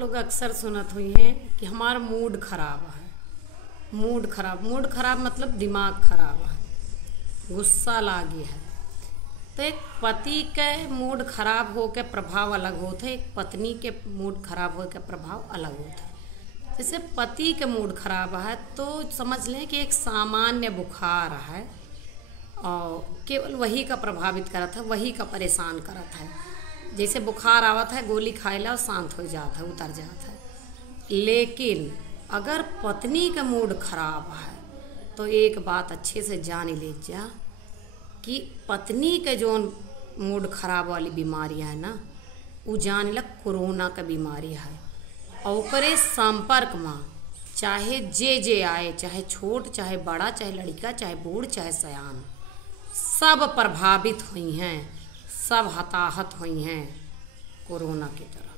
लोग अक्सर सुनत हुई हैं कि हमारा मूड खराब है। मूड खराब मतलब दिमाग खराब है, गुस्सा लागी है। तो एक पति के मूड खराब हो के प्रभाव अलग होते हैं, एक पत्नी के मूड खराब हो के प्रभाव अलग होते हैं। जैसे पति के मूड खराब है तो समझ लें कि एक सामान्य बुखार है और केवल वही का प्रभावित करत है, वही का परेशान करत है। जैसे बुखार आवत है, गोली खाइला और शांत हो जाता है, उतर जाता है। लेकिन अगर पत्नी का मूड खराब है तो एक बात अच्छे से जान ले जा कि पत्नी के जो मूड खराब वाली बीमारी है ना, वो जान लग कोरोना का बीमारी है। और ओकरे संपर्क में चाहे जे आए, चाहे छोट चाहे बड़ा, चाहे लड़का चाहे बूढ़ चाहे सयान, सब प्रभावित हुई हैं, सब हताहत हुई हैं कोरोना की तरह।